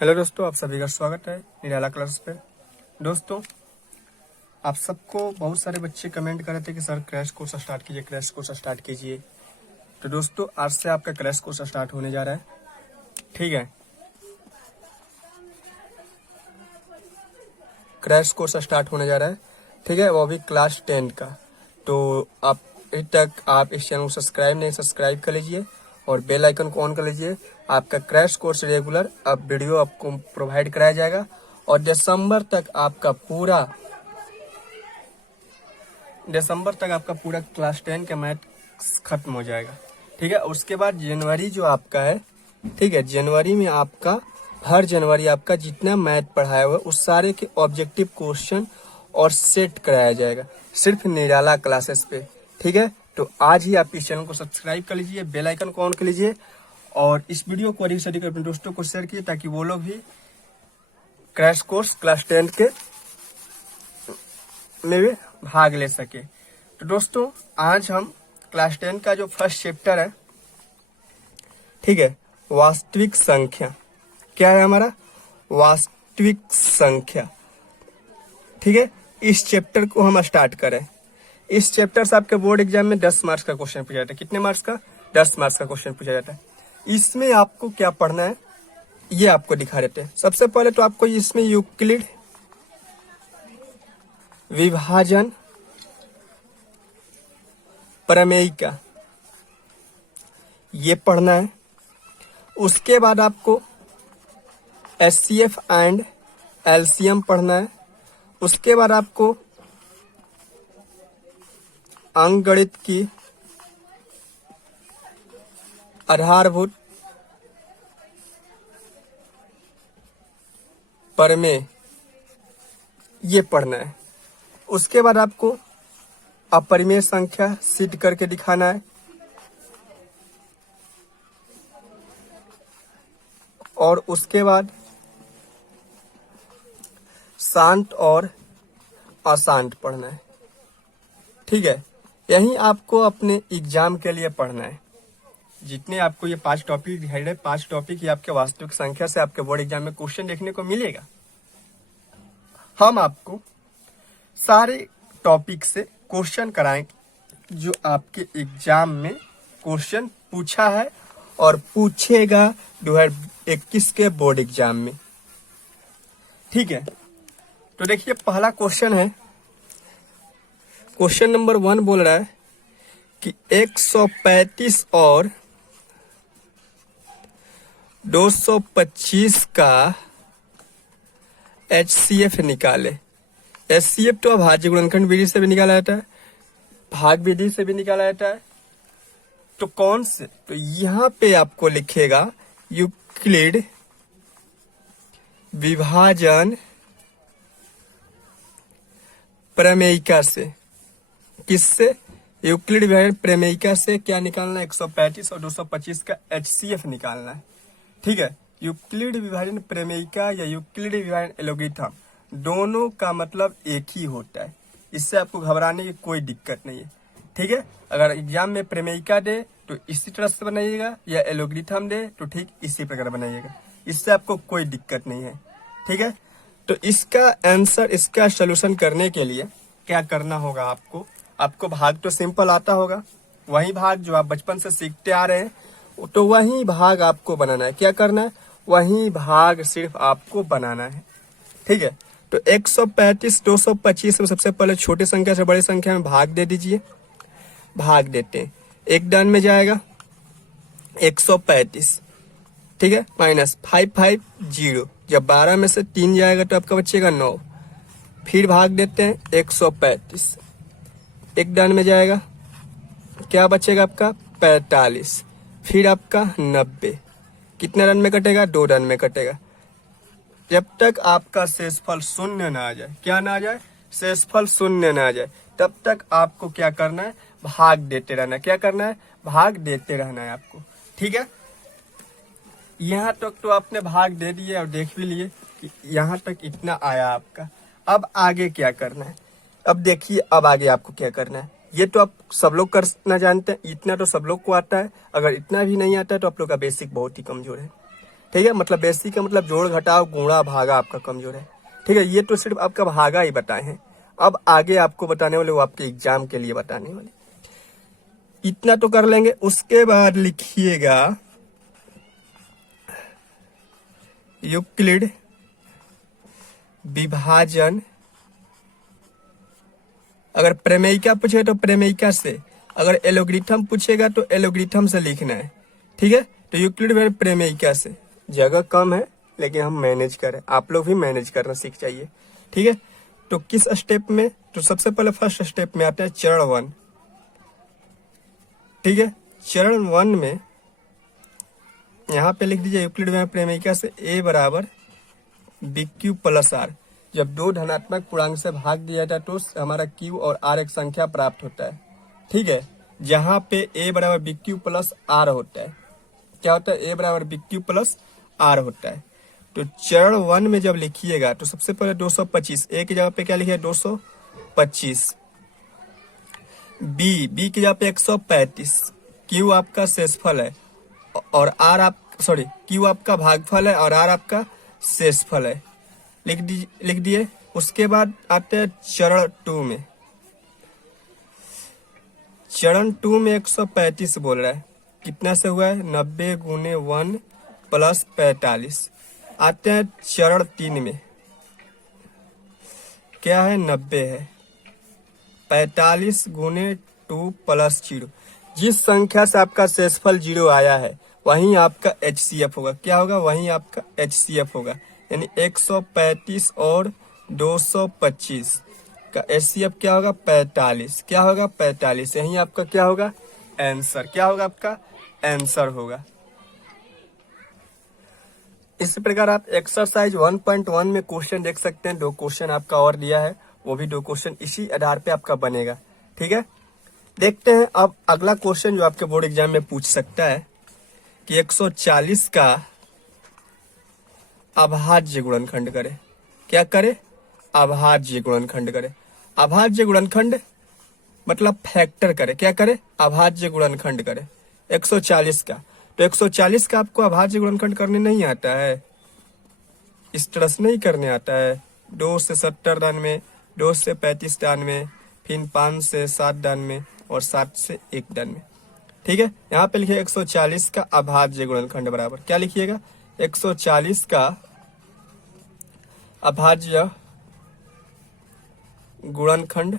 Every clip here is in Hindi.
हेलो दोस्तों, आप सभी का स्वागत है निराला क्लास पे। दोस्तों, आप सबको बहुत सारे बच्चे कमेंट कर रहे थे कि सर क्रैश कोर्स स्टार्ट कीजिए, क्रैश कोर्स स्टार्ट कीजिए। तो दोस्तों, आज से आपका क्रैश कोर्स स्टार्ट होने जा रहा है। ठीक है, क्रैश कोर्स स्टार्ट होने जा रहा है। ठीक है, वो भी क्लास 10 का। तो आप अभी तक आप इस चैनल को सब्सक्राइब कर लीजिए और बेल आइकन को ऑन कर लीजिए। आपका क्रैश कोर्स रेगुलर अब वीडियो आपको प्रोवाइड कराया जाएगा और दिसंबर तक आपका पूरा क्लास 10 का मैथ खत्म हो जाएगा। ठीक है, उसके बाद जनवरी जो आपका है, ठीक है, जनवरी में आपका हर जनवरी आपका जितना मैथ पढ़ाया हुआ है उस सारे के ऑब्जेक्टिव क्वेश्चन और सेट कराया जाएगा, सिर्फ निराला क्लासेस पे। ठीक है, तो आज ही आप इस चैनल को सब्सक्राइब कर लीजिए, बेल आइकन को ऑन कर लीजिए और इस वीडियो को अधिक से अधिक अपने दोस्तों को शेयर कीजिए ताकि वो लोग भी क्रैश कोर्स क्लास 10 के में भी भाग ले सके। तो दोस्तों, आज हम क्लास 10 का जो फर्स्ट चैप्टर है, ठीक है, वास्तविक संख्या, क्या है हमारा वास्तविक संख्या। ठीक है, इस चैप्टर को हम स्टार्ट करें। इस चैप्टर से आपके बोर्ड एग्जाम में 10 मार्क्स का क्वेश्चन पूछा जाता है। कितने मार्क्स का? 10 मार्क्स का क्वेश्चन पूछा जाता है। इसमें आपको क्या पढ़ना है ये आपको दिखा देते हैं। सबसे पहले तो आपको इसमें यूक्लिड, विभाजन, प्रमेयिका ये पढ़ना है। उसके बाद आपको एचसीएफ एंड एलसीएम पढ़ना है। उसके बाद आपको अंकगणित की आधारभूत प्रमेय ये पढ़ना है। उसके बाद आपको अपरिमेय संख्या सिद्ध करके दिखाना है और उसके बाद शांत और अशांत पढ़ना है। ठीक है, यही आपको अपने एग्जाम के लिए पढ़ना है। जितने आपको ये 5 टॉपिक दिखाई दे, 5 टॉपिक ये आपके वास्तविक संख्या से आपके बोर्ड एग्जाम में क्वेश्चन देखने को मिलेगा। हम आपको सारे टॉपिक से क्वेश्चन कराएंगे जो आपके एग्जाम में क्वेश्चन पूछा है और पूछेगा 2021 के बोर्ड एग्जाम में। ठीक है, तो देखिए पहला क्वेश्चन है। क्वेश्चन नंबर 1 बोल रहा है कि 135 और 225 का HCF निकाले। HCF तो अभाज्य गुणनखंड विधि से भी निकाला जाता है, भाग विधि से भी निकाला जाता है। तो कौन से? तो यहाँ पे आपको लिखेगा यूक्लिड विभाजन प्रमेयिका से। किससे? यूक्लिड विभाजन प्रमेयिका से क्या निकालना है? 135 और 225 का HCF निकालना है। ठीक है, यूक्लिड विभाजन प्रमेयिका या यूक्लिड विभाजन एलोगिथम दोनों का मतलब एक ही होता है। इससे आपको घबराने की कोई दिक्कत नहीं है। ठीक है, अगर एग्जाम में प्रमेयिका दे तो इसी तरह से बनाइएगा या एलोगिथम दे तो ठीक इसी प्रकार बनाइएगा। इससे आपको कोई दिक्कत नहीं है। ठीक है, तो इसका आंसर, इसका सोल्यूशन करने के लिए क्या करना होगा आपको भाग तो सिंपल आता होगा, वही भाग जो आप बचपन से सीखते आ रहे हैं, तो वही भाग आपको बनाना है। क्या करना है? वही भाग सिर्फ आपको बनाना है। ठीक है, तो 135 225 में सबसे पहले छोटी संख्या से बड़ी संख्या में भाग दे दीजिए। भाग देते हैं, एक डन में जाएगा 135। ठीक है, माइनस 550। जब 12 में से 3 जाएगा तो आपका बचेगा 9। फिर भाग देते हैं 135, एक डन में जाएगा, क्या बचेगा आपका 45। फिर आपका 90, कितने रन में कटेगा? 2 रन में कटेगा। जब तक आपका शेषफल शून्य ना आ जाए, क्या ना आ जाए? शेषफल शून्य ना आ जाए, तब तक आपको क्या करना है? भाग देते रहना है। क्या करना है? भाग देते रहना है आपको। ठीक है, यहाँ तक तो आपने भाग दे दिए और देख भी लिए कि यहाँ तक इतना आया आपका। अब आगे क्या करना है? अब देखिए, अब आगे आपको क्या करना है। ये तो आप सब लोग करना जानते हैं, इतना तो सब लोग को आता है। अगर इतना भी नहीं आता है तो आप लोग का बेसिक बहुत ही कमजोर है। ठीक है, मतलब बेसिक का मतलब जोड़ घटाव गुणा भागा आपका कमजोर है। ठीक है, ये तो सिर्फ आपका भागा ही बताए हैं, अब आगे आपको बताने वाले वो आपके एग्जाम के लिए बताने वाले। इतना तो कर लेंगे, उसके बाद लिखिएगा यूक्लिड विभाजन। अगर प्रमेयिका पूछेगा तो प्रमेयिका से, अगर एलोग्रिथम पूछेगा तो एलोग्रिथम से लिखना है। ठीक है, तो यूक्लिड विभाजन प्रमेयिका से। जगह कम है लेकिन हम मैनेज करें, आप लोग भी मैनेज करना सीख जाइए। ठीक है, तो किस स्टेप में, तो सबसे पहले फर्स्ट स्टेप में आते हैं चरण 1। ठीक है, चरण 1 में यहाँ पे लिख दीजिए यूक्लिड विभाजन प्रमेयिका से a बराबर बी क्यू प्लस आर। जब दो धनात्मक पूर्णांक से भाग दिया जाता है तो हमारा q और r एक संख्या प्राप्त होता है। ठीक है, जहां पे a बराबर बी क्यू प्लस आर होता है, क्या होता है, a बराबर बी क्यू प्लस आर होता है। तो चरण 1 में जब लिखिएगा तो सबसे पहले 225, a की जगह पे क्या लिखिए 225, b की जगह पे 135, q आपका शेषफल है और r q आपका भागफल है और r आपका शेषफल है। लिख दिए। उसके बाद आते हैं चरण 2 में। चरण 2 में 135 बोल रहा है, कितना से हुआ है 90 गुने 1 प्लस 45। आते हैं चरण 3 में, क्या है 90 है, 45 गुने 2 प्लस 0। जिस संख्या से आपका शेषफल 0 आया है वहीं आपका HCF होगा। क्या होगा, वहीं आपका HCF होगा, यानी 135 और 225 का HCF क्या होगा 45। क्या होगा 45, यही आपका क्या होगा आंसर। क्या होगा आपका आंसर होगा। इसी प्रकार आप एक्सरसाइज 1.1 में क्वेश्चन देख सकते हैं, 2 क्वेश्चन आपका और दिया है, वो भी 2 क्वेश्चन इसी आधार पे आपका बनेगा। ठीक है, देखते हैं अब अगला क्वेश्चन जो आपके बोर्ड एग्जाम में पूछ सकता है कि 140 का अभाज्य गुणनखंड करे। क्या करे, अभाज्य गुणनखंड करे। अभाज्य गुणनखंड मतलब फैक्टर करे। क्या करे, अभाज्य गुणनखंड करे 140 का। तो 140 का आपको अभाज्य गुणनखंड करने नहीं आता है, इस तरह से नहीं करने आता है। 2 से 70 92, 2 से 35 92, फिर 5 से 7 92 और 7 से 1 92। ठीक है, यहाँ पे लिखिए 140 का अभाज्य गुणनखंड बराबर, क्या लिखिएगा 140 का अभाज्य गुणनखंड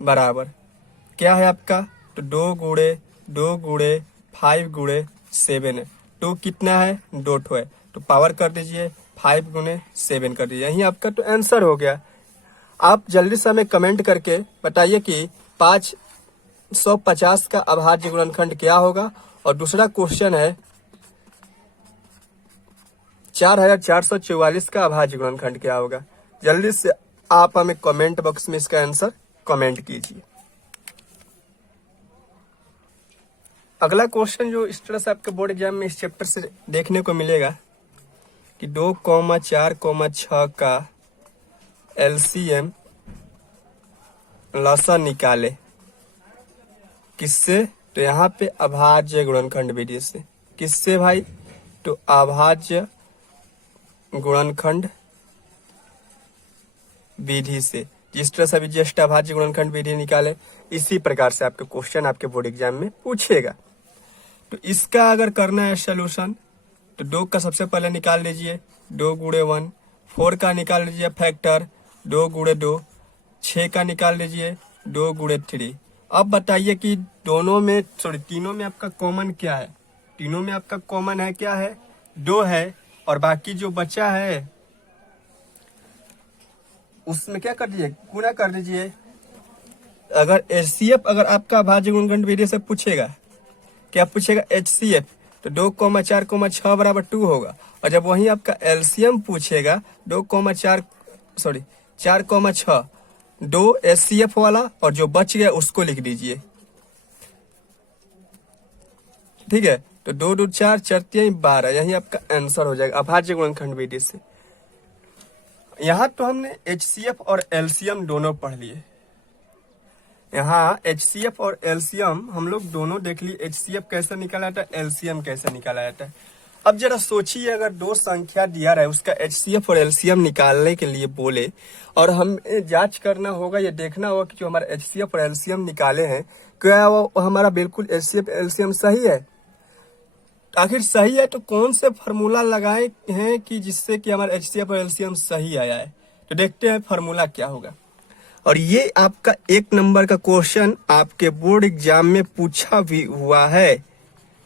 बराबर क्या है आपका, तो 2 गुणे 5 गुणे 7 है। 2 कितना है 2 ठो है, तो पावर कर दीजिए 5 गुणे 7 कर दीजिए, यही आपका तो आंसर हो गया। आप जल्दी से हमें कमेंट करके बताइए कि 550 का अभाज्य गुणनखंड क्या होगा। और दूसरा क्वेश्चन है 4444 का अभाज्य गुणनखंड क्या होगा। जल्दी से आप हमें कमेंट बॉक्स में इसका आंसर कमेंट कीजिए। अगला क्वेश्चन जो इस तरह से आपके बोर्ड एग्जाम में इस चैप्टर से देखने को मिलेगा कि 2,4,6 का LCM लसा निकाले, किससे, तो यहाँ पे अभाज्य गुणनखंड विधि से। किससे भाई, तो अभाज्य गुणनखंड विधि से। जिस तरह से अभी जस्ट अभाज्य गुणनखंड विधि निकाले, इसी प्रकार से आपके क्वेश्चन आपके बोर्ड एग्जाम में पूछेगा। तो इसका अगर करना है सोल्यूशन, तो 2 का सबसे पहले निकाल लीजिए 2 गुणे 1, 4 का निकाल लीजिए फैक्टर 2 गुणे 2, 6 का निकाल लीजिए 2 गुणे 3। अब बताइए कि तीनों में आपका कॉमन क्या है। तीनों में आपका कॉमन है क्या है, 2 है, और बाकी जो बचा है उसमें क्या कर दीजिए, गुणा कर दीजिए। अगर HCF अगर आपका अभाज्य गुणनखंड विधि से पूछेगा, क्या पूछेगा HCF, तो 2,4,6 बराबर 2 होगा। और जब वही आपका LCM पूछेगा 4,6, 2 HCF वाला और जो बच गया उसको लिख दीजिए। ठीक है, तो 2 2 4 4 3 12, यही आपका आंसर हो जाएगा अभाज्य गुणनखंड विधि से। यहाँ तो हमने HCF और LCM दोनों पढ़ लिए। यहाँ HCF और LCM हम लोग दोनों देख लिए, HCF कैसे निकाला जाता है, LCM कैसे निकाला जाता है। अब जरा सोचिए, अगर दो संख्या दिया रहा है, उसका एचसीएफ और एलसीएम निकालने के लिए बोले, और हमें जांच करना होगा, ये देखना होगा कि जो हमारा एचसीएफ और एलसीएम निकाले हैं, क्या वो हमारा बिल्कुल एचसीएफ एलसीएम सही है। आखिर सही है तो कौन से फार्मूला लगाए हैं कि जिससे कि हमारा एचसीएफ और एलसीएम सही आया है। तो देखते हैं फार्मूला क्या होगा। और ये आपका 1 नंबर का क्वेश्चन आपके बोर्ड एग्जाम में पूछा भी हुआ है।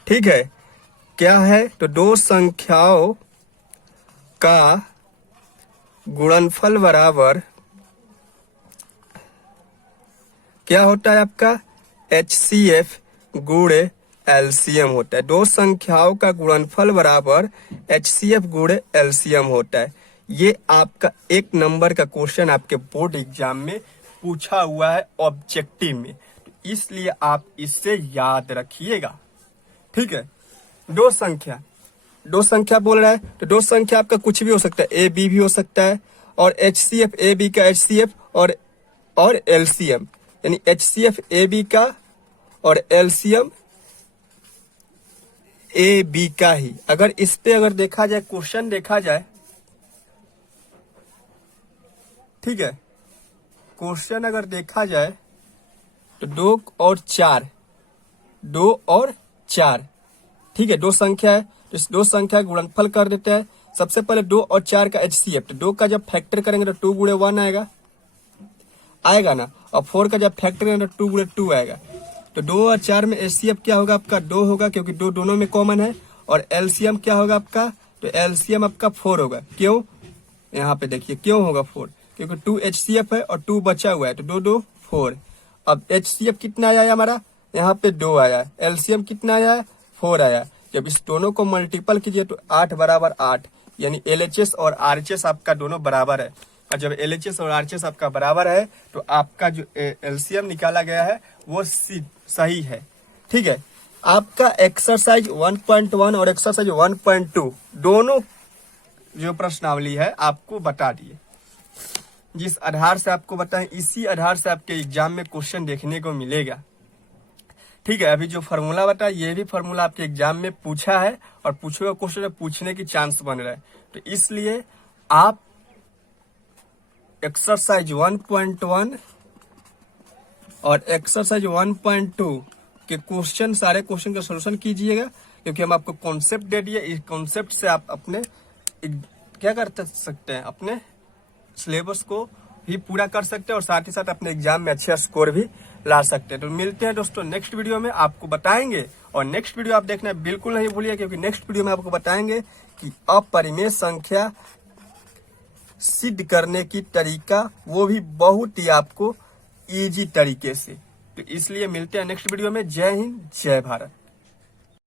ठीक है, क्या है, तो दो संख्याओं का गुणनफल बराबर क्या होता है आपका, एचसीएफ गुणे एलसीएम होता है। दो संख्याओं का गुणनफल बराबर एचसीएफ गुणे एलसीएम होता है। ये आपका 1 नंबर का क्वेश्चन आपके बोर्ड एग्जाम में पूछा हुआ है ऑब्जेक्टिव में, तो इसलिए आप इससे याद रखिएगा। ठीक है, दो संख्या बोल रहा है, तो दो संख्या आपका कुछ भी हो सकता है, ए बी भी हो सकता है, और एचसीएफ ए बी का एचसीएफ और एलसीएम, यानी एचसीएफ ए बी का और एलसीएम ए बी का ही। अगर इस पे अगर देखा जाए, क्वेश्चन देखा जाए, ठीक है, क्वेश्चन अगर देखा जाए तो 2 और 4, ठीक है, दो संख्या है, तो इस दो संख्या का गुणनफल कर देते हैं। सबसे पहले 2 और 4 का एचसीएफ, तो 2 का जब फैक्टर करेंगे तो 2 गुणे 1 आएगा ना, और 4 का जब फैक्टर करेंगे तो 2 गुणे 2 आएगा। तो 2 और 4 में एचसीएफ क्या होगा आपका, 2 होगा, क्योंकि 2 दोनों में कॉमन है। और एलसीएम क्या होगा आपका, तो एलसीएम आपका 4 होगा। क्यों, यहाँ पे देखिए क्यों होगा 4, क्योंकि 2 एचसीएफ है और 2 बचा हुआ है, तो 2 2 4। अब एचसीएफ कितना आया है हमारा, यहाँ पे 2 आया है, एलसीएम कितना आया है, 4 आया है। जब इस दोनों को मल्टीपल कीजिए तो 8 बराबर 8, यानी एलएचएस और आरएचएस आपका दोनों बराबर है। और जब एलएचएस और आरएचएस आपका बराबर है तो आपका जो एलसीएम निकाला गया है वो सही है। ठीक है, आपका एक्सरसाइज 1.1 और एक्सरसाइज 1.2 दोनों जो प्रश्नावली है आपको बता दिए। जिस आधार से आपको बताएं, इसी आधार से आपके एग्जाम में क्वेश्चन देखने को मिलेगा। ठीक है, अभी जो फार्मूला बताया, ये भी फार्मूला आपके एग्जाम में पूछा है और पूछे हुए क्वेश्चन में पूछने की चांस बन रहा है। तो इसलिए आप एक्सरसाइज 1.1 और एक्सरसाइज 1.2 के क्वेश्चन, सारे क्वेश्चन का सॉल्यूशन कीजिएगा, क्योंकि हम आपको कॉन्सेप्ट दे दिए। इस कॉन्सेप्ट से आप अपने क्या कर सकते हैं, अपने सिलेबस को भी पूरा कर सकते हैं और साथ ही साथ अपने एग्जाम में अच्छे स्कोर भी ला सकते हैं। तो मिलते हैं दोस्तों नेक्स्ट वीडियो में, आपको बताएंगे। और नेक्स्ट वीडियो आप देखना बिल्कुल नहीं भूलिए, क्योंकि नेक्स्ट वीडियो में आपको बताएंगे कि अपरिमेय संख्या सिद्ध करने की तरीका, वो भी बहुत ही आपको इजी तरीके से। तो इसलिए मिलते हैं नेक्स्ट वीडियो में। जय हिंद, जय भारत।